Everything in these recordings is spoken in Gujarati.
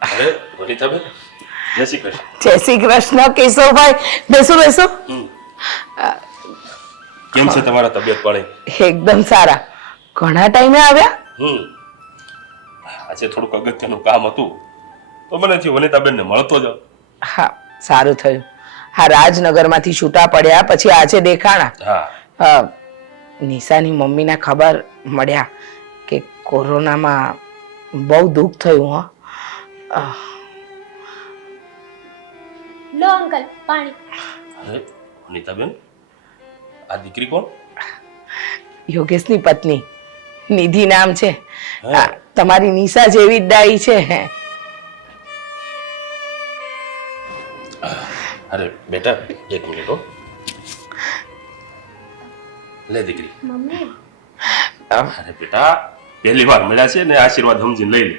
અરે વનિતાબેન, જય શ્રી કૃષ્ણ. જય શ્રી કૃષ્ણ કેશવભાઈ. બેસો બેસો. કેમ છે તમારા તબિયત પાણી? એકદમ સારા. ઘણા ટાઈમે આવ્યા? આજે થોડુંક અગત્યનું કામ હતું તો મને થયું વનિતાબેનને મળતો જાઉં. હા, સારું થયું. હા, રાજનગરમાંથી છૂટા પડ્યા પછી આજે દેખાણા. હા, નિશાની મમ્મીના ખબર મળ્યા કે કોરોનામાં બહુ દુઃખ થયું. લો અંકલ પાણી. અરે વનિતાબેન, આ દીકરી કોણ? યોગેશની પત્ની નિધિ નામ છે. હા. તમારી નિશા જેવી જ ડાઈ છે. અરે બેટા, એક મિનિટ હો. લે દીકરી. મમ્મી અરે બેટા, પહેલી વાર મળ્યા છે ને, આશીર્વાદ સમજીને લઈ લે.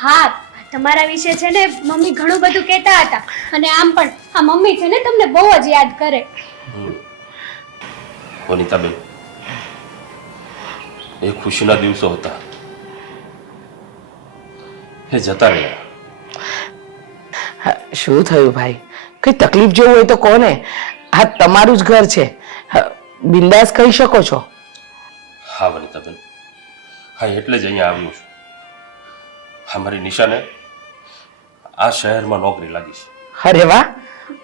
હા, તમારા વિશે છે ને મમ્મી ઘણું બધું કહેતા હતા અને આમ પણ આ મમ્મી છે ને તમને બહુ જ યાદ કરે. વનિતાબેન, એ ખુશીના દિવસો હતા, એ જતા રહ્યા. શું થયું ભાઈ? કઈ તકલીફ જેવું હોય તો કોને? આ તમારું જ ઘર છે, બિંદાસ કહી શકો છો. હા વનિતાબેન, હા એટલે જ અહીંયા આવ્યો છું. અમારી નિશાને આ શહેરમાં નોકરી લાગી છે. અરે વાહ,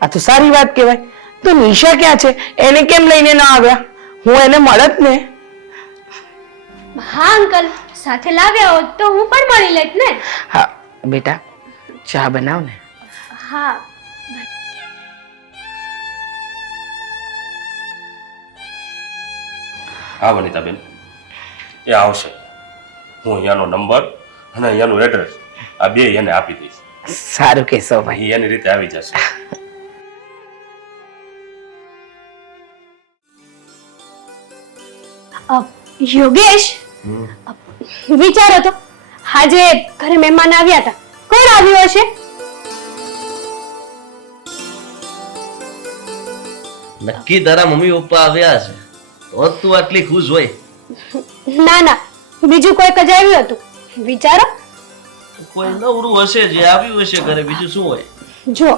આ તો સારી વાત કહેવાય. તો નિશા ક્યાં છે? એને કેમ લઈને ના આવ્યા? હું એને મળત ને. હા અંકલ, સાથે લાવ્યા હોત તો હું પણ મળી લેત ને. હા બેટા, ચા બનાવ ને. હા. હા વનિતાબેન, એ આવશે. હું અહીંયાનો નંબર અને અહીંયાનું એડ્રેસ આ બે એને આપી દઈશ. સારું કેશવભાઈ. એ એની રીતે આવી જશે. યોગેશ, વિચારો તો આજે ઘરે મહેમાન આવ્યા હતા. કોણ આવ્યું હશે? નક્કી તારા મમ્મી પપ્પા આવ્યા છે તો તું આટલી ખુશ હોય. ના ના, બીજું કોઈક જ આવ્યું હતું. વિચારો. કોઈ નવરું હશે જે આવ્યું હશે ઘરે, બીજું શું હોય. જો,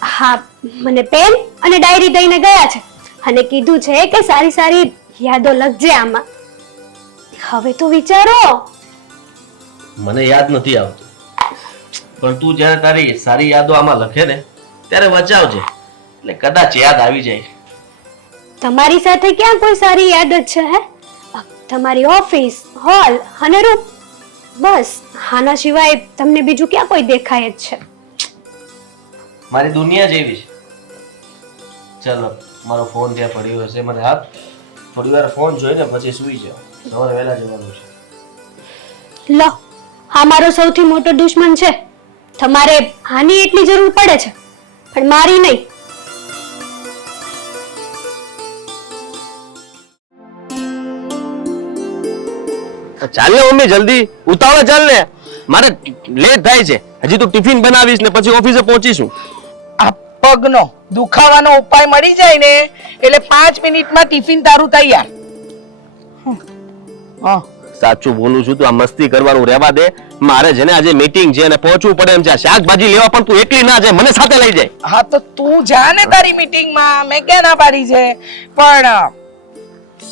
હા, મને પેન અને ડાયરી દઈને ગયા છે અને કીધું છે કે સારી સારી યાદો લખજે આમાં. હવે તો વિચારો. મને યાદ નથી આવતું, પણ તું જ્યારે તારી સારી યાદો આમાં લખે ને ત્યારે વચાવજે, એટલે કદાચ યાદ આવી જાય. તમારી સાથે ક્યાં કોઈ સારી યાદ જ છે? હે, તમારી ઓફિસ, હોલ અને રૂમ, બસ. આના સિવાય તમને બીજું ક્યાં કોઈ દેખાય જ છે? મારી દુનિયા જેવી છે. ચાલો, મારો ફોન ત્યાં પડ્યો હશે, મને આપ. થોડી વાર ફોન જોઈને પછી સૂઈ જાઓ, સવારે વહેલા જવાનું છે. લો, આ મારો સૌથી મોટો દુશ્મન છે. તમારે આની એટલી જરૂર પડે છે પણ મારી નહીં. ચાલ ને મમ્મી, જલ્દી ઉતાવળ ચાલ ને, મારે લેટ થાય છે. હજી તું ટિફિન બનાવીશ ને પછી ઓફિસે પહોંચીશું. આ પગનો દુખાવાનો ઉપાય મળી જાય ને એટલે 5 મિનિટમાં ટિફિન તારું તૈયાર. સાચું બોલું છું, તું આ મસ્તી કરવાનું રહેવા દે. મારે છે ને આજે મીટિંગ છે અને પહોંચવું પડે એમ છે. શાકભાજી લેવા પણ તું એકલી ના જાય, મને સાથે લઈ જાય. હા તો તું જા ને તારી મીટિંગમાં, મેં ક્યાં ના પાડી છે. પણ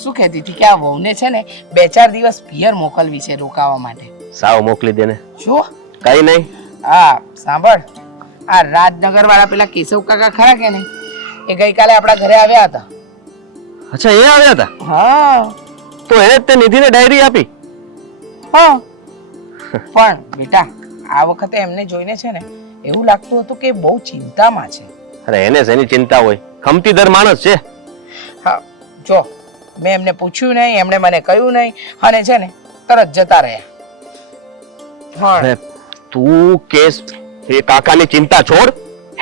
શું કહેતી હતી કે આ વહુને છે ને 2-4 દિવસ પિયર મોકલવી છે રોકાવા માટે. સાવ મોકલી દે ને. શું? કઈ નહીં. હા સાંભળ, આ રાજનગર વાળા પેલા કેશવ કાકા ખરા કે નહીં, એ ગઈકાલે આપણા ઘરે આવ્યા હતા. અચ્છા, એ આવ્યા હતા? હા. તો એને જ તે નિધિને ડાયરી આપી? હા. પણ બેટા, આ વખતે એમને જોઈને છે ને એવું લાગતું હતું કે બહુ ચિંતામાં છે. અરે એને શેની ચિંતા હોય, ખમતીદર માણસ છે. હા જો, મેં એમને પૂછ્યું નહીં, એમણે મને કહ્યું નહીં અને છે ને તરત જતા રહ્યા. અરે તું કેસ એ કાકાની ચિંતા છોડ.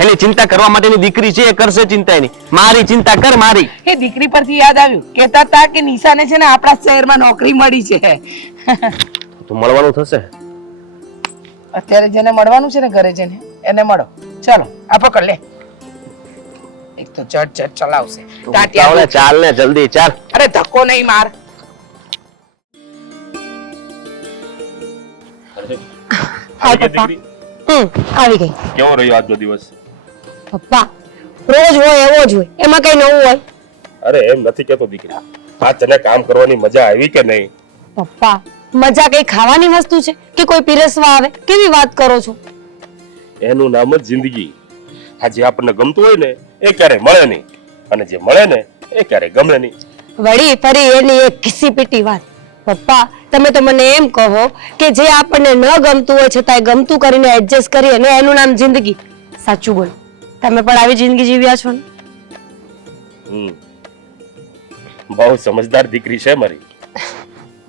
એની ચિંતા કરવા માટેની દીકરી છે, એ કરશે ચિંતા એની. મારી ચિંતા કર, મારી. એ દીકરી પરથી યાદ આવ્યું, કહેતા હતા કે નિશાને છે ને આપણા શહેરમાં નોકરી મળી છે. તો મળવાનું થશે. અત્યારે જેને મળવાનું છે ને ઘરે જઈને એને મળો. ચાલો આ પકડ લે. એક તો ચટ ચલાવશે. તાત્યા ચાલ ને, જલ્દી ચાલ. અરે ધક્કો નહીં માર. હાય પપ્પા. આવી ગઈ. કેવો રહ્યો આજનો દિવસ? પપ્પા રોજ હોય એવો જ હોય, એમાં કઈ નવું હોય? અરે એમ નથી કેતો દીકરી, આ તને કામ કરવાની મજા આવી કે નહીં? પપ્પા મજા કઈ ખાવાની વસ્તુ છે કે કોઈ પીરસવા આવે? કેવી વાત કરો છો? એનું નામ જ જિંદગી. આ જે આપણને ગમતું હોય ને એ ક્યારેય મળે નહીં, અને જે મળે ને એ ક્યારેય ગમે નહીં. વળી ફરી એની એક ઘીસી પીટી વાત. પપ્પા તમે તો મને એમ કહો કે જે આપણને ન ગમતું હોય છતાંય ગમતું કરીને એડજસ્ટ કરીએ ને એનું નામ જિંદગી. સાચું બોલો, તમે પણ આવી જિંદગી જીવ્યા છો ને? બહુ સમજદાર દીકરી છે મારી.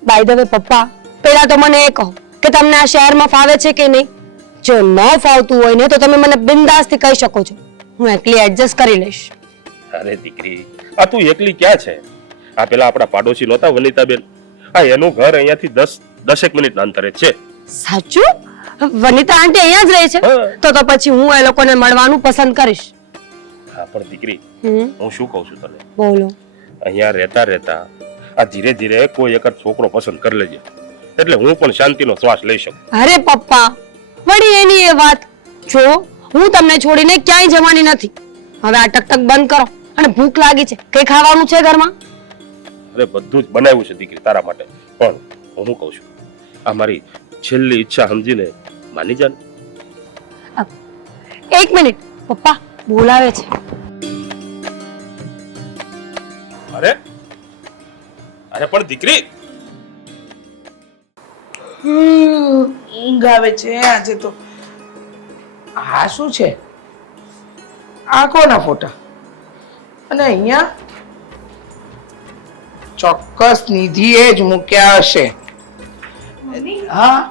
બાય ધ વે પપ્પા, પહેલા તો મને એ કહો કે તમને આ શહેરમાં ફાવે છે કે નહીં? જો ન ફાવતું હોય ને તો તમે મને બિંદાસથી કહી શકો છો, હું એકલી એડજસ્ટ કરી લઈશ. અરે દીકરી, આ તું એકલી ક્યાં છે? આ પેલા આપણા પાડોશી નહોતા વનિતાબેન, આ એનું ઘર અહીંયાથી 10 મિનિટના અંતરે છે. સાચું? વનિતા આંટી અહીંયા જ રહે છે? હા. તો પછી હું એ લોકોને મળવાનું પસંદ કરીશ. હા પણ દીકરી, હું શું કહું છું તને, બોલો. અહીંયા રહેતા રહેતા આ ધીરે ધીરે કોઈ એક જ છોકરો પસંદ કરી લેજે, એટલે હું પણ શાંતિનો શ્વાસ લઈ શકું. અરે પપ્પા, વળી એની એ વાત. જો હું તમને છોડીને ક્યાંય જવાની નથી. હવે આ ટકટક બંધ કરો, અને ભૂખ લાગી છે, કઈ ખાવાનું છે ઘરમાં? અરે બધું જ બનાવ્યું છે દીકરી તારા માટે, પણ હું શું કહું છું, આ મારી છેલ્લી ઈચ્છા સમજીને માની જા ને. એક મિનિટ પપ્પા, બોલાવે છે. અરે અરે પણ દીકરી, ઊંઘ આવે છે આજે તો. આ શું છે? આ કોના ફોટા? અને અહીંયા ચોક્કસ નિધિએ જ મૂક્યા હશે. હા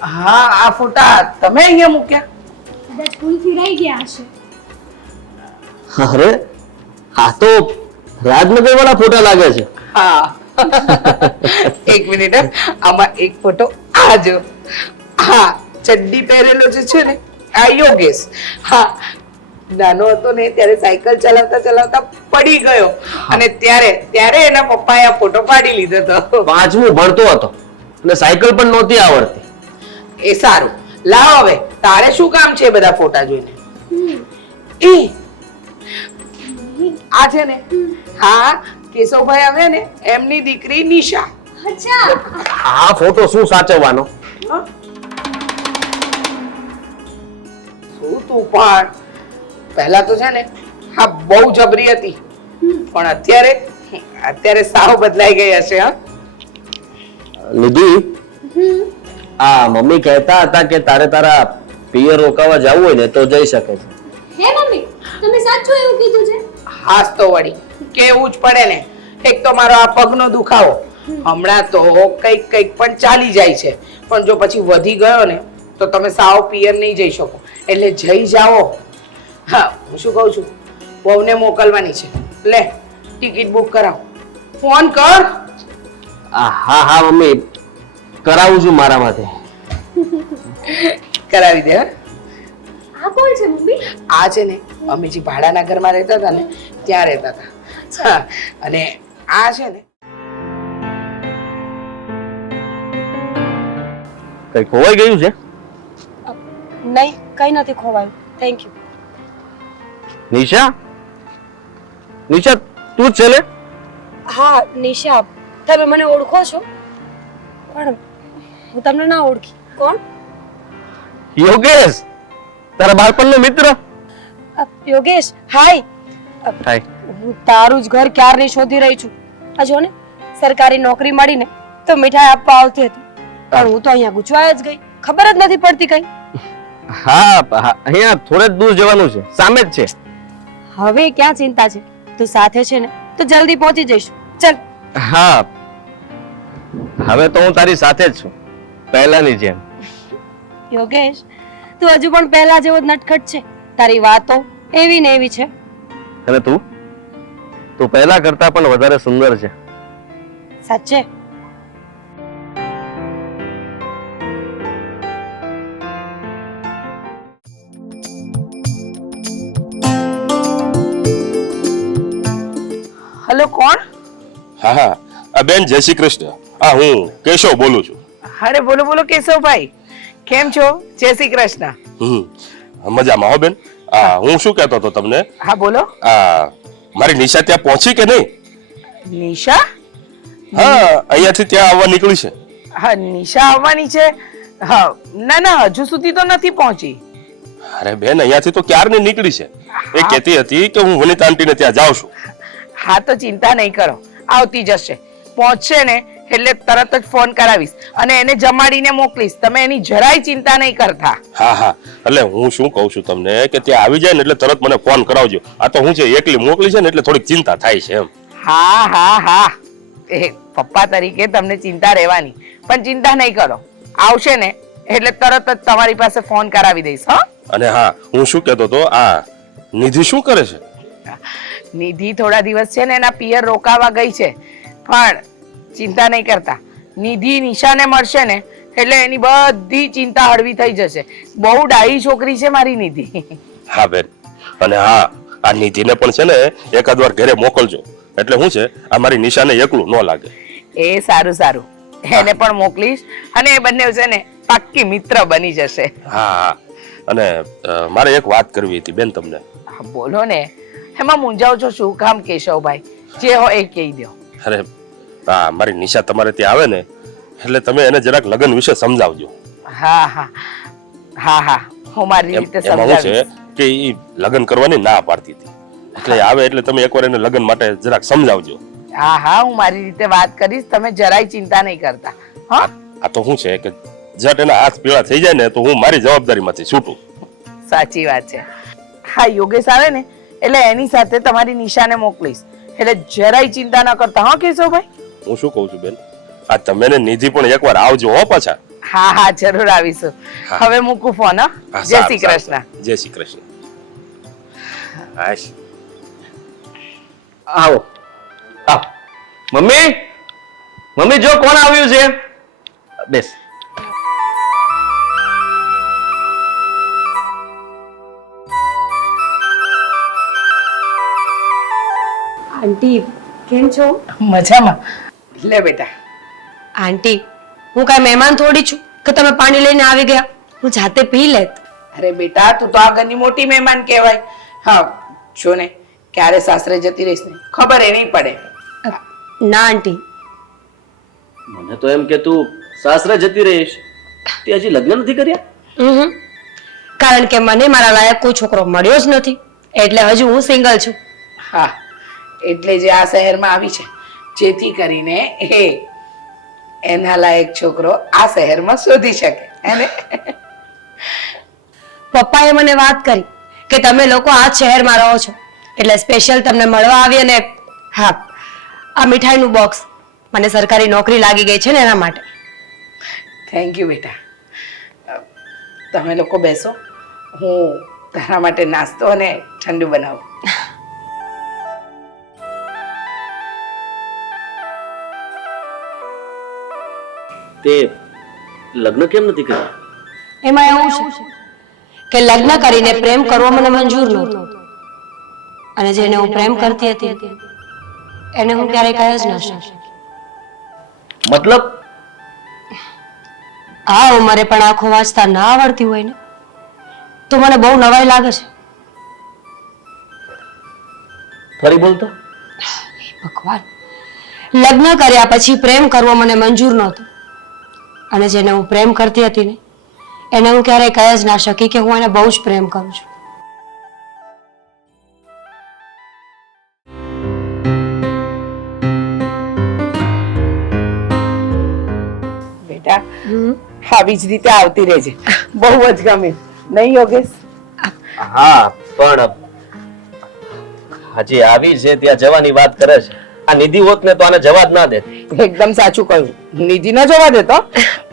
હા, આ ફોટા તમે અહીંયા મૂક્યા? કદાચ ભૂલથી રહી ગયા હશે. અરે આ તો રાજનગર વાળા ફોટા લાગે છે. હા. એક મિનિટ હે. આમાં એક ફોટો આ જો. હા, ચડ્ડી પહેરેલો જે છે ને આ યોગેશ. હા, નાનો હતો ને ત્યારે સાયકલ ચલાવતા ચલાવતા પડી ગયો, અને ત્યારે એના પપ્પાએ આ ફોટો પાડી લીધો હતો. 5મું ભણતો હતો અને સાયકલ પણ નહોતી આવડતી. એ સારું, લાવ હવે તારે શું કામ છે એ બધા ફોટા જોઈને? એ આ છે ને, હા, કેશવભાઈ આવે ને એમની દીકરી નિશા. આ ફોટો શું સાચવવાનો? શું તું પણ પહેલા તો છે ને હા બહુ જબરી હતી, પણ અત્યારે સાવ બદલાઈ ગઈ હશે. હા નિધિ, આ મમ્મી કહેતા હતા કે તારે તારા પિયર રોકાવા જવું હોય ને તો જઈ શકે છે. હે મમ્મી, તમે સાચું એવું કીધું છે? હાસ તો વળી કેવું જ પડે ને. એક તો મારો આ પગનો દુખાવો હમણાં તો કંઈક પણ ચાલી જાય છે, પણ જો પછી વધી ગયો ને તો તમે સાવ પિયર નહીં જઈ શકો, એટલે જઈ જાઓ. હા, હું શું કહું છું, વહુને મોકલવાની છે, લે ટિકિટ બુક કરાવ. ફોન કર. હા હા મમ્મી, કરાવું છું મારા માટે. કરાવી દે. હા? આ કોણ છે મમ્મી? આ છે ને અમે જે ભાડાના ઘરમાં રહેતા હતા ને ત્યાં રહેતા હતા. હા, અને આ છે ને કઈ ખોવાઈ ગયું છે? નહીં, કઈ નથી ખોવાયું. Thank you. નિશા, નિશા તું જ છે ને? હા નિશા, તમે મને ઓળખો છો? પણ હું તમને ના ઓળખી. કોણ? યોગેશ, તારા બાળપણનો મિત્ર. યોગેશ, હાય. હાય. હું તારું જ ઘર ક્યારની શોધી રહી છું. આ જો ને, સરકારી નોકરી મળીને તો મીઠાઈ આપવા આવતી હતી, પણ હું તો અહીંયા ગુચવાય જ ગઈ. ખબર જ નથી પડતી કઈ. હા, અહીંયા થોડે જ દૂર જવાનું છે, સામે જ છે. હવે ક્યાં ચિંતા છે? તું સાથે છે ને તો જલ્દી પહોંચી જઈશું. ચલ. હા, હવે તો હું તારી સાથે જ છું, પહેલાની જેમ. યોગેશ, તું હજુ પણ પહેલા જેવો જ નટખટ છે. તારી વાતો એવી ને એવી છે. અને તું પહેલા કરતા પણ વધારે સુંદર છે. સાચે? હલો, કોણ? હા હા, બેન જય શ્રી કૃષ્ણ. હા હું કેશવ બોલું છું. અરે બોલો બોલો કેશવભાઈ, કેમ છો? જય શ્રી કૃષ્ણ. મજામાં હો બેન. હું શું કહેતો હતો તમને, હા બોલો. મારી નિશા ત્યાં પહોંચી કે નહીં? નિશા? હા, અહીંયાથી ત્યાં આવવા નીકળી છે. હા નિશા આવવાની છે. હા ના ના હજુ સુધી તો નથી પહોંચી. અરે બેન, અહીંયાથી તો ક્યારની નીકળી છે. એ કહેતી હતી કે હું વનિતા આંટીને ત્યાં જાઉં છું. હા તો ચિંતા નહીં કરો, આવતી જશે. પહોંચશે ને એટલે તરત જ ફોન કરાવીશ અને એને જમાડીને મોકલીશ. તમે એની જરાય ચિંતા નહીં કરતા. હા હા, એટલે હું શું કહું છું તમને કે ત્યાં આવી જાય ને એટલે તરત મને ફોન કરાવજો. આ તો હું છે એકલી મોકલી છે ને એટલે થોડીક ચિંતા થાય છે એમ. હા હા હા, એ પપ્પા તરીકે તમને ચિંતા રહેવાની, પણ ચિંતા નહીં કરો. આવશે ને એટલે તરત જ તમારી પાસે ફોન કરાવી દઈશ. હા. અને હા, હું શું કહેતો હતો, આ નિધિ શું કરે છે? નિધિ થોડા દિવસ છે ને એના પિયર રોકાવા ગઈ છે, પણ ચિંતા નહીં કરતા. નિધિ નિશાને મળશે ને એટલે એની બધી ચિંતા હળવી થઈ જશે. બહુ ડાહી છોકરી છે મારી નિધિ. હા બેન, અને હા, આ નિધિને પણ છે ને એકાદ વાર ઘરે મોકલજો, એટલે શું છે આ મારી નિશાને એકલું ન લાગે. એ સારું સારું, એને પણ મોકલીશ અને એ બંને છે ને પાક્કી મિત્ર બની જશે. હા, અને મારે એક વાત કરવી હતી બેન તમને. હા, બોલો ને. એમાં મૂંઝાવ છો શું કામ કેશવભાઈ? જે હોય એ કહી દો. અરે હા, મારી નિશા તમારે ત્યાં આવે ને એટલે તમે એને જરાક લગ્ન વિશે સમજાવજો. હા હા હા હા, હું મારી રીતે એમાં શું સમજાવીશ. છે કે ઈ લગ્ન કરવાની ના પાડતી હતી, એટલે આવે એટલે તમે એકવાર એને લગ્ન માટે જરાક સમજાવજો. હા હા, હું મારી રીતે વાત કરીશ. તમે જરાય ચિંતા નહીં કરતા. હા, આ તો શું છે કે જટ એના હાથ પીળા થઈ જાય ને તો હું મારી જવાબદારીમાંથી છૂટું. સાચી વાત છે. હા, યોગેશ આવે ને એટલે એની સાથે તમારી નિશાને મોકલીશ, એટલે જરાય ચિંતા ન કરતા. હા કેશવભાઈ? હું શું કહું છું બેન, આ તમે ને નિધિ પણ એકવાર આવજો હો પાછા. હા હા, જરૂર આવીશું. હા. હવે મૂકું ફોન. હા, હા, જય સારું, શ્રી સારું. કૃષ્ણ. જય શ્રી કૃષ્ણ. હાશ. આવો આવ. મમ્મી, મમ્મી જો કોણ આવ્યું છે. બેસ. આંટી કેમ છો? મજામાં. લે બેટા. આંટી, હું કાંઈ મહેમાન થોડી છું કે તમે પાણી લઈને આવી ગયા? હું જાતે પી લેત. અરે બેટા, તું તો આ ઘરની મોટી મહેમાન કહેવાય. હા જો ને, ક્યારે સાસરે જતી રહીશ ને ખબર એ નહીં પડે. ના આંટી, મને તો એમ કે તું સાસરે જતી રહીશ. તે હજી લગ્ન નથી કર્યા? કારણ કે મને મારા લાયક કોઈ છોકરો મળ્યો જ નથી, એટલે હજુ હું સિંગલ છું. હા, એટલે જે આ શહેરમાં આવી છે, જેથી કરીને એના લાયક છોકરો આ શહેરમાં શોધી શકે. એને પપ્પાએ મને વાત કરી કે તમે લોકો આ જ શહેરમાં રહો છો, એટલે સ્પેશિયલ તમને મળવા આવી. અને હા, આ મીઠાઈનું બોક્સ, મને સરકારી નોકરી લાગી ગઈ છે ને એના માટે. થેન્ક યુ બેટા. તમે લોકો બેસો, હું તારા માટે નાસ્તો અને ઠંડુ બનાવું. તે લગ્ન કેમ નથી કર્યા? એમાં એવું છે કે લગ્ન કરીને પ્રેમ કરવો મને મંજૂર નહોતો, અને જેને હું પ્રેમ કરતી હતી એને હું ક્યારેય કહી જ ન શકી. મતલબ? આ ઉંમરે પણ આંખો વાંચતા ના આવડતી હોય ને તો મને બહુ નવાઈ લાગે છે. ફરી બોલતો. ભગવાન, લગ્ન કર્યા પછી પ્રેમ કરવો મને મંજૂર નહોતો, અને જેને હું પ્રેમ કરતી હતી ને એને હું ક્યારેય કહી જ ના શકી કે હું એને બહુ જ પ્રેમ કરું છું. બેટા, આવી જ રીતે આવતી રહેજે. બહુ જ ગમે નહીં યોગેશ? હા, પણ હજી આવી છે ત્યાં જવાની વાત કરે છે. આ નિધિ હોત ને તો આને જવા જ ના દે. એકદમ સાચું કહ્યું. નિધિ ન જવા દેતો.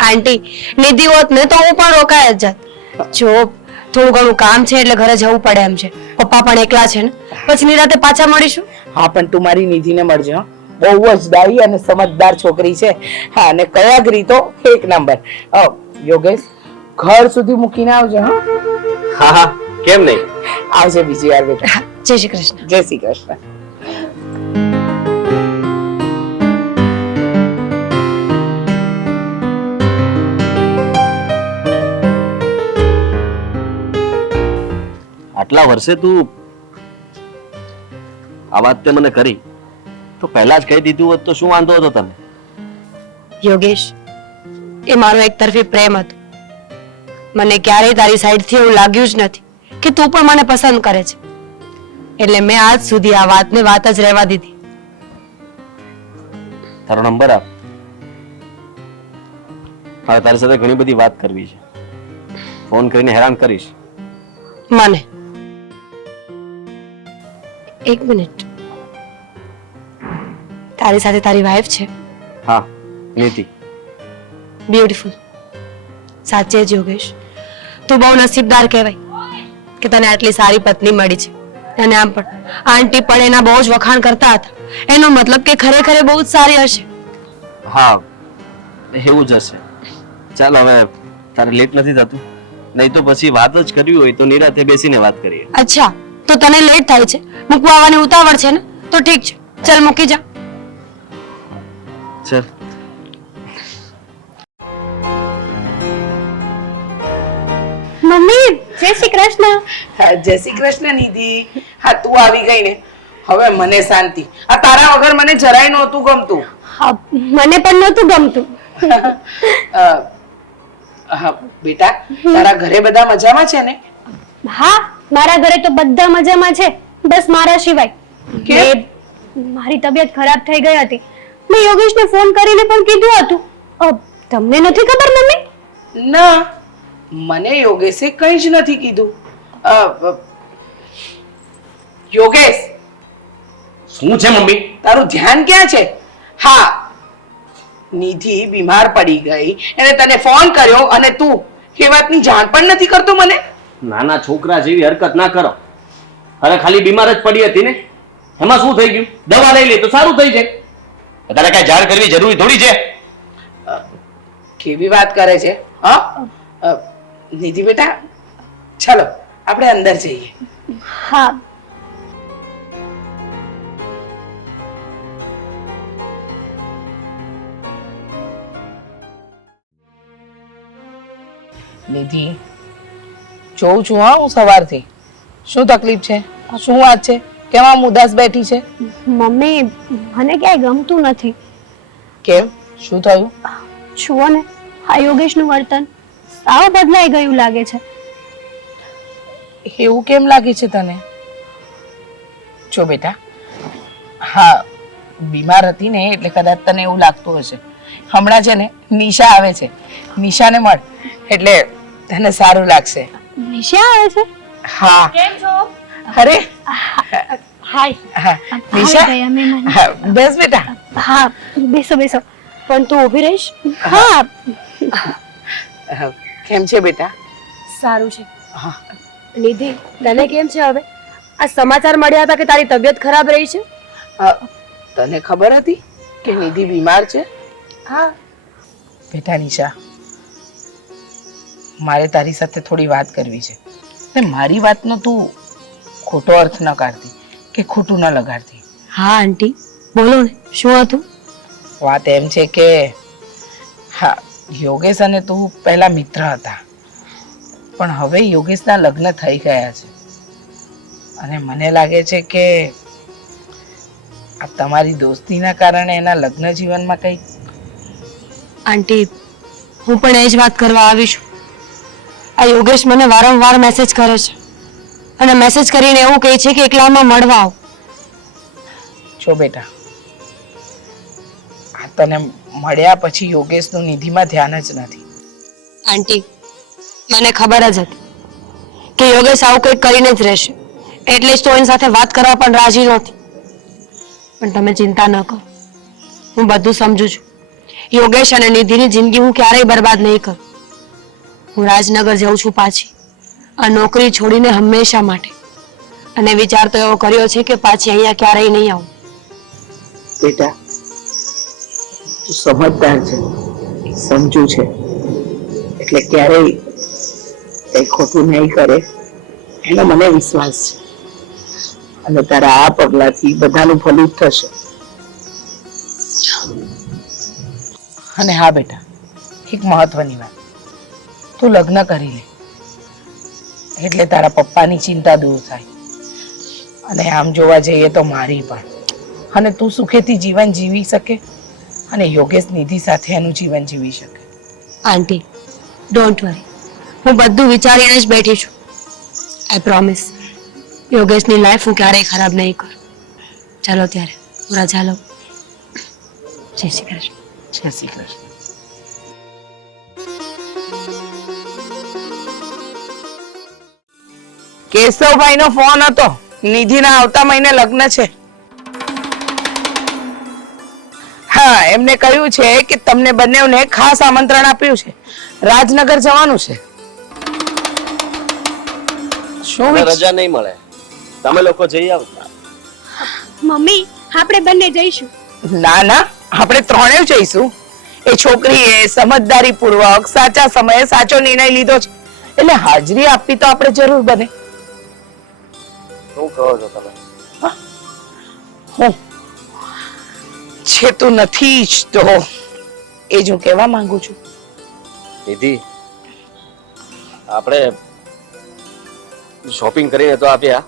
આંટી, નિધિ હોત ને તો હું પણ રોકાય જ જાત. જો થોડું ઘણું કામ છે એટલે ઘરે જવું પડે એમ છે. પપ્પા પણ એકલા છે ને, પછી નિરાતે પાછા મળીશું. હા, પણ તું મારી નિધિને મળજે. હો, બહુ જ ડાઈ અને સમજદાર છોકરી છે. હા, અને કયાગરી તો એક નંબર. યોગેશ, ઘર સુધી મૂકીને આવજો. હા હા, કેમ નહીં? આવજે બીજી વાર બેટા. જય શ્રી કૃષ્ણ. જય શ્રી કૃષ્ણ. આટલા વર્ષે તું આ વાત તે મને કરી તો પહેલા જ કહી દીધું હોત તો શું વાંધો હતો તને? યોગેશ, એ મારો એક તરફી પ્રેમ હતો. મને ક્યારેય તારી સાઈડથી એવું લાગ્યું જ નથી કે તું પણ મને પસંદ કરે છે. એટલે મેં આજ સુધી આ વાતને વાત જ રહેવા દીધી. તારો નંબર આપ. હવે તારી સાથે ઘણી બધી વાત કરવી છે. ફોન કરીને હેરાન કરીશ. મને એક મિનિટ. તારી સાથે તારી વાઈફ છે? હા, નીતિ. બ્યુટીફુલ. સાચે જ યોગેશ, તું બહુ નસીબદાર કહેવાય કે તને આટલી સારી પત્ની મળી છે. અને આમ પણ આંટી પણ એના બહુ જ વખાણ કરતા હતા. એનો મતલબ કે ખરેખર એ બહુ જ સારી હશે. હા, એવું જ હશે. ચાલ હવે તારે લેટ નથી થતું, નહીં તો પછી વાત જ કરવી હોય તો નિરાતે બેસીને વાત કરીએ. અચ્છા, તો તને લેટ થાય છે, મૂકવા આવવાની ઉતાવળ છે ને? તો ઠીક છે, ચાલ મૂકી જા. ચાલ. મમ્મી, જય શ્રી કૃષ્ણ. હા, જય શ્રી કૃષ્ણ નિધિ. હા, તું આવી ગઈ ને, હવે મને શાંતિ. આ તારા વગર મને જરાય નહોતું ગમતું. હા, મને પણ નહોતું ગમતું. હા બેટા, તારા ઘરે બધા મજામાં છે ને? હા, મારા ઘરે તો બધા મજામાં છે, બસ મારા સિવાય. કેમ? મારી તબિયત ખરાબ થઈ ગઈ હતી. મેં યોગેશને ફોન કરીને પણ કીધું હતું. તમને નથી ખબર મમ્મી? ના, મને યોગેશે કંઈ જ નથી કીધું. યોગેશ, શું છે મમ્મી? તારું ધ્યાન ક્યાં છે? હા, નિધિ બીમાર પડી ગઈ, એને તને ફોન કર્યો અને તું એ વાતની જાણ પણ નથી કરતો મને. નાના છોકરા જેવી હરકત ના કરો. અરે ખાલી બીમાર જ પડી હતી ને, એમાં શું થઈ ગયું? દવા લઈ લે તો સારું થઈ જાય. તારે કઈ જાણ કરવી જરૂરી થોડી છે? કેવી વાત કરે છે? હા, નિધિ બેટા, ચાલો આપણે અંદર જઈએ. હા. નિધિ, જોઉં છું હા હું સવારથી. શું તકલીફ છે? શું વાત છે? કેમ આમ ઉદાસ બેઠી છે? મમ્મી, મને ક્યાંય ગમતું નથી. કેમ? શું થયું? જુઓ ને, આ યોગેશનું વર્તન સાવ બદલાઈ ગયું લાગે છે. એવું કેમ લાગે છે તને? જો બેટા, હા, બીમાર હતી ને એટલે કદાચ તને એવું લાગતું હશે. હમણાં છે ને નિશા આવે છે, નિશાને મળ એટલે તને સારું લાગશે. નિશા આવે છે? હા. કેમ છો? અરે હાય. હા, નિશા, આવી ગયા મહેમાન. હા, બેસ બેટા. હા, બેસો બેસો. પણ તું ઊભી રહીશ? હા. કેમ છે બેટા? સારું છે. હા. નિધિ, તને કેમ છે હવે? આ સમાચાર મળ્યા હતા કે તારી તબિયત ખરાબ રહી છે? તને ખબર હતી કે નિધિ બીમાર છે? હા. બેટા નિશા, મારે તારી સાથે થોડી વાત કરવી છે. ને મારી વાતનો તું ખોટો અર્થ ન કાઢતી કે ખોટું ન લગાડતી. હા આંટી, બોલો ને, શું હતું? વાત એમ છે કે હા, યોગેશ અને તું પહેલા મિત્ર હતા, પણ હવે યોગેશના લગ્ન થઈ ગયા છે અને મને લાગે છે કે આ તમારી દોસ્તીના કારણે એના લગ્ન જીવનમાં કંઈક. આંટી, હું પણ એ જ વાત કરવા આવી છું. આ યોગેશ મને વારંવાર મેસેજ કરે છે અને મેસેજ કરીને એવું કહે છે કે એકલામાં મળવા આવ. જો બેટા, આ તને મળ્યા પછી યોગેશનું નિધિમાં ધ્યાન જ નથી. આંટી, મને ખબર જ હતી કે યોગેશ આવું કંઈક કરીને જ રહેશે, એટલે જ તો એની સાથે વાત કરવા પણ રાજી નહોતી. પણ તમે ચિંતા ન કરો, હું બધું સમજુ છું. યોગેશ અને નિધિની જિંદગી હું ક્યારેય બરબાદ નહીં કરું. હું રાજનગર જઉં છું પાછી, આ નોકરી છોડીને હંમેશા માટે. અને વિચાર તો એવો કર્યો છે કે પાછી અહીંયા ક્યારેય નહીં આવું. બેટા, તું સમજદાર છે, સમજુ છે, એટલે ક્યારેય કઈ ખોટું નહીં કરે એનો મને વિશ્વાસ છે. અને તારા આ પગલાથી બધાનું ભલું જ થશે. અને હા બેટા, એક મહત્વની વાત, તું લગ્ન કરી લે. એટલે તારા પપ્પાની ચિંતા દૂર થાય અને આમ જોવા જઈએ તો મારી પણ. અને તું સુખેથી જીવન જીવી શકે અને યોગેશ નિધિ સાથે એનું જીવન જીવી શકે. આંટી ડોન્ટ વરી, હું બધું વિચારીને જ બેઠી છું. આઈ પ્રોમિસ યોગેશની લાઈફ હું ક્યારેય ખરાબ નહીં કરું. ચાલો ત્યારે હું રજા લઉં. જય શ્રી કૃષ્ણ. જય શ્રી કૃષ્ણ. કેશવભાઈ નો ફોન હતો. નિધિના આવતા મહિને લગ્ન છે. હા, એમને કહ્યું છે કે તમને બંનેને ખાસ આમંત્રણ આપ્યું છે. રાજનગર જવાનું છે. શું વિચાર- રજા નહીં મળે, તમે લોકો જઈ આવતા. મમ્મી આપણે બંને જઈશું. ના ના, આપણે ત્રણેય જઈશું. એ છોકરીએ સમજદારી પૂર્વક સાચા સમયે સાચો નિર્ણય લીધો છે, એટલે હાજરી આપવી તો આપણે જરૂર બને. શું કહો છો તમે? હું છે તું નથી જ તો એ જ હું કહેવા માંગુ છું. નિધિ, આપણે શોપિંગ કરીને તો આપ્યા,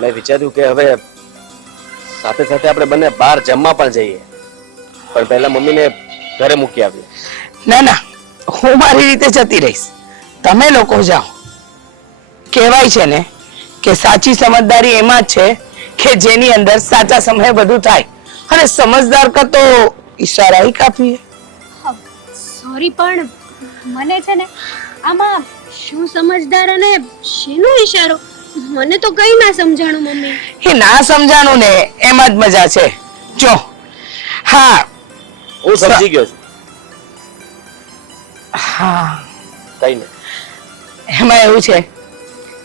મેં વિચાર્યું કે હવે સાથે સાથે આપણે બંને બહાર જમવા પણ જઈએ, પણ પહેલા મમ્મીને ઘરે મૂકી આવીએ. ના ના, હું મારી રીતે જતી રહીશ, તમે લોકો જાઓ. કહેવાય છે ને કે સાચી સમજદારી એમાં જ છે કે જેની અંદર સાચા સમયે બધું થાય, અને સમજદાર કા તો ઈશારા ही કાફી है. સોરી પણ મને છે ને આમાં શું સમજદાર અને શેનો ઈશારો મને તો કઈ ના સમજાણું મમ્મી. એ ના સમજાણું ને એમાં જ મજા છે. જો હા, હું સમજી ગયો છું. હા, કઈ નહીં. એમાં એવું છે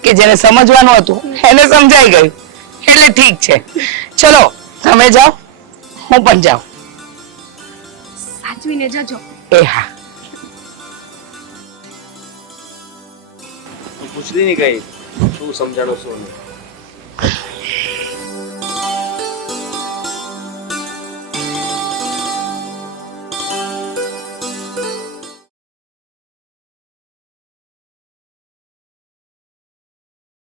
કે જેને સમજવાનું હતું એને સમજાઈ ગયું, એટલે ઠીક છે. ચલો તમે જાઓ, હું પણ જાઉં. સાચવીને જજો. એ હા. તું પૂછતી નહીં કઈ શું સમજાણું શું નહીં.